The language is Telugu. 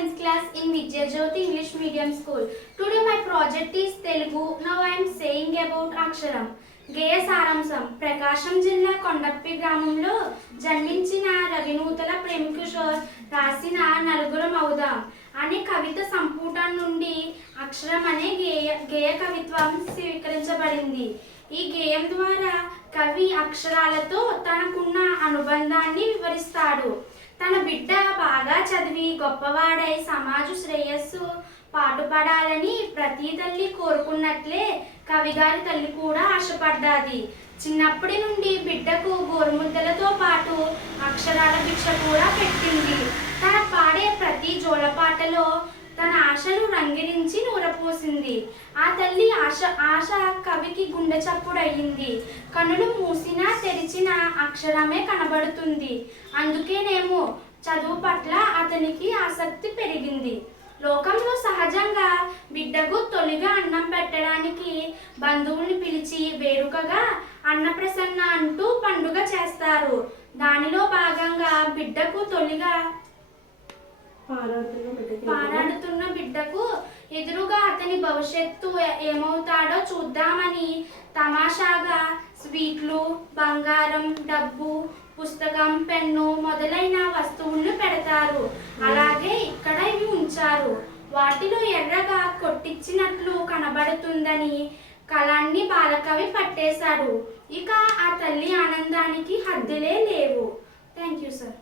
7th class in Vidyajyoti English Medium School. Today my project is Telugu. Now I am saying about Aksharam. గేయ సారాంశం. ప్రకాశం జిల్లా కొండప్పి గ్రామంలో జన్మించిన రవినూతల ప్రేమకిషోర్ రాసిన నలుగురం అవుదాం అనే కవిత సంపుటం నుండి అక్షరం అనే గేయ కవిత్వం స్వీకరించబడింది. ఈ గేయం ద్వారా కవి అక్షరాలతో తనకున్న అనుబంధాన్ని వివరిస్తాడు. తన బిడ్డ బాగా చదివి గొప్పవాడై సమాజ శ్రేయస్సు పాటుపడాలని ప్రతి తల్లి కోరుకున్నట్లే కవిగారి తల్లి కూడా ఆశపడ్డాది. చిన్నప్పటి నుండి బిడ్డకు గోరుముద్దలతో పాటు అక్షరాల భిక్ష కూడా పెట్టింది. తన పాడే ప్రతి జోలపాటలో తన ఆశను రంగిరించి నూరపోసింది. ఆ తల్లి ఆశ కవికి గుండె చప్పుడయ్యింది. కనులు మూసినా తెరిచిన అక్షరమే కనబడుతుంది. అందుకేనేమో చదువు పట్ల అతనికి ఆసక్తి పెరిగింది. లోకంలో సహజంగా బిడ్డకు తొలిగా అన్నం పెట్టడానికి బంధువుల్ని పిలిచి వేడుకగా అన్నప్రసన్న అంటూ పండుగ చేస్తారు. దానిలో భాగంగా బిడ్డకు తొలిగా పారాడుతున్న బిడ్డకు ఎదురుగా అతని భవిష్యత్తు ఏమవుతాడో చూద్దామని తమాషాగా స్వీట్లు, బంగారం, డబ్బు, పుస్తకం, పెన్ను మొదలైన వస్తువులను పెడతారు. అలాగే ఇక్కడ ఇవి ఉంచారు. వాటిలో ఎర్రగా కొట్టించినట్లు కనబడుతుందని కళాన్ని బాలకవి పట్టేశాడు. ఇక ఆ తల్లి ఆనందానికి హద్దులే లేవు. Thank you sir.